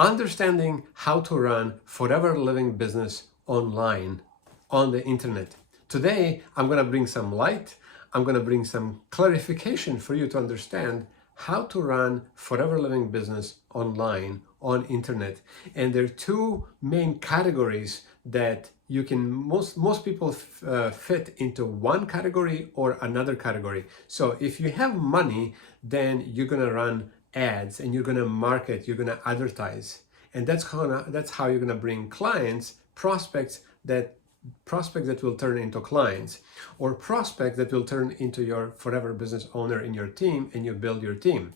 understanding how to run forever living business online on the internet. Today, I'm going to bring some light. I'm going to bring some clarification for you to understand how to run forever living business online on internet. And there are two main categories that you can, most people fit into one category or another category. So if you have money, then you're going to run ads and you're going to market, you're going to advertise. And that's how you're going to bring clients, prospects that will turn into clients, or prospects that will turn into your forever business owner in your team, and you build your team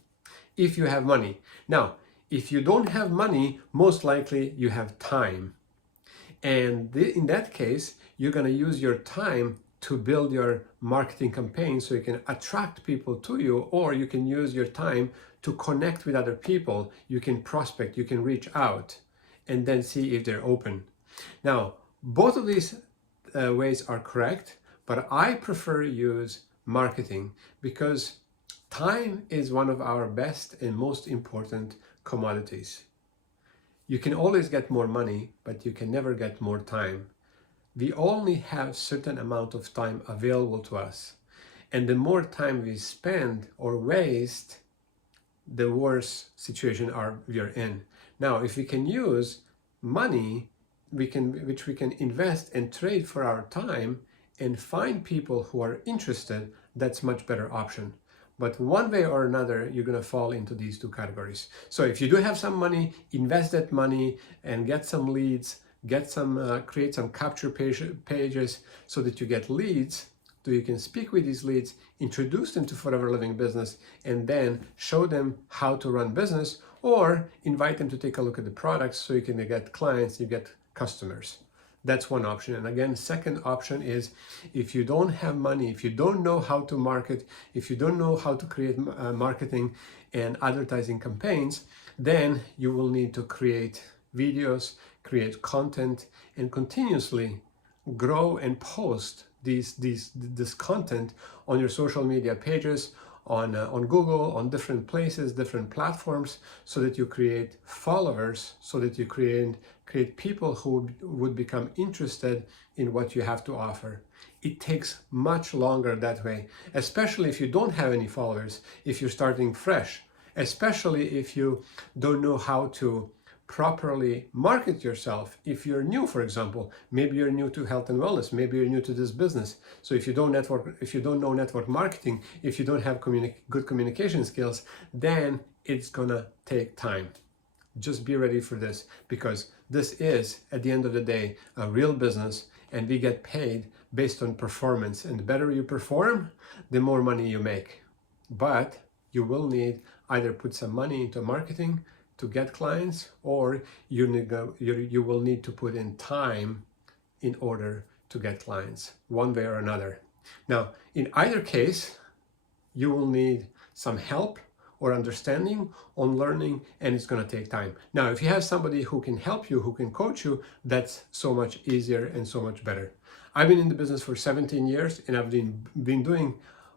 if you have money. Now, if you don't have money, most likely you have time. And in that case, you're going to use your time to build your marketing campaign so you can attract people to you, or you can use your time to connect with other people. You can prospect, you can reach out and then see if they're open. Now, both of these ways are correct, but I prefer to use marketing because time is one of our best and most important commodities. You can always get more money, but you can never get more time. We only have certain amount of time available to us. And the more time we spend or waste, the worse situation we are in. Now, if we can use money, which we can invest and trade for our time and find people who are interested, that's much better option. But one way or another, you're going to fall into these two categories. So if you do have some money, invest that money and get some leads, create some capture pages so that you get leads, so you can speak with these leads, introduce them to Forever Living Business, and then show them how to run business, or invite them to take a look at the products so you can get clients, you get customers. That's one option. And again, second option is if you don't have money, if you don't know how to market, if you don't know how to create marketing and advertising campaigns, then you will need to create videos, create content, and continuously grow and post this content on your social media pages, on Google, on different places, different platforms, so that you create followers, so that you create people who would become interested in what you have to offer. It takes much longer that way, especially if you don't have any followers, if you're starting fresh, especially if you don't know how to properly market yourself. If you're new, for example, maybe you're new to health and wellness, maybe you're new to this business. So if you don't know network marketing, if you don't have good communication skills, then it's gonna take time. Just be ready for this, because this is, at the end of the day, a real business, and we get paid based on performance. And the better you perform, the more money you make. But you will need either put some money into marketing to get clients, or you will need to put in time in order to get clients, one way or another. Now, in either case, you will need some help or understanding on learning, and it's going to take time. Now, if you have somebody who can help you, who can coach you, that's so much easier and so much better. I've been in the business for 17 years, and I've been doing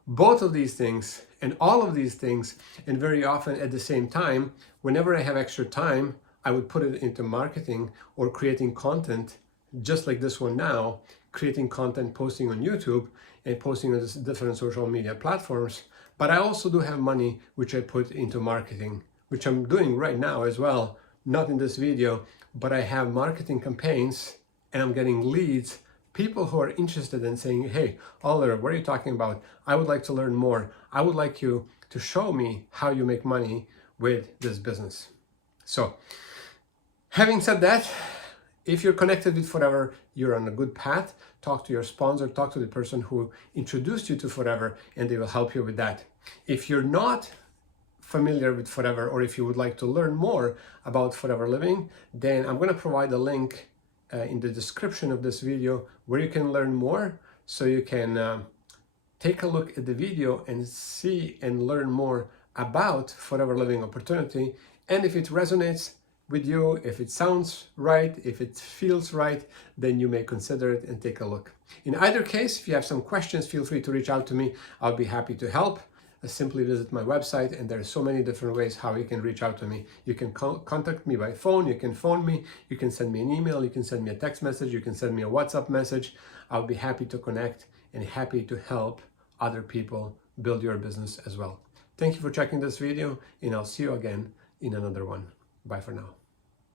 both of these things and all of these things, and very often at the same time. Whenever I have extra time, I would put it into marketing or creating content, just like this one now, creating content, posting on YouTube and posting on different social media platforms. But I also do have money which I put into marketing, which I'm doing right now as well, not in this video, but I have marketing campaigns and I'm getting leads, people who are interested in saying, hey, Oliver, what are you talking about? I would like to learn more. I would like you to show me how you make money with this business. So, having said that, if you're connected with Forever, you're on a good path. Talk to your sponsor, talk to the person who introduced you to Forever, and they will help you with that. If you're not familiar with Forever, or if you would like to learn more about Forever Living, then I'm going to provide a link in the description of this video where you can learn more, so you can take a look at the video and see and learn more about Forever Living opportunity. And if it resonates with you, if it sounds right, if it feels right, then you may consider it and take a look. In either case, if you have some questions, feel free to reach out to me. I'll be happy to help. simply visit my website, and there are so many different ways how you can reach out to me. You can contact me by phone, you can phone me, you can send me an email, you can send me a text message, you can send me a WhatsApp message. I'll be happy to connect and happy to help other people build your business as well. Thank you for checking this video, and I'll see you again in another one. Bye for now.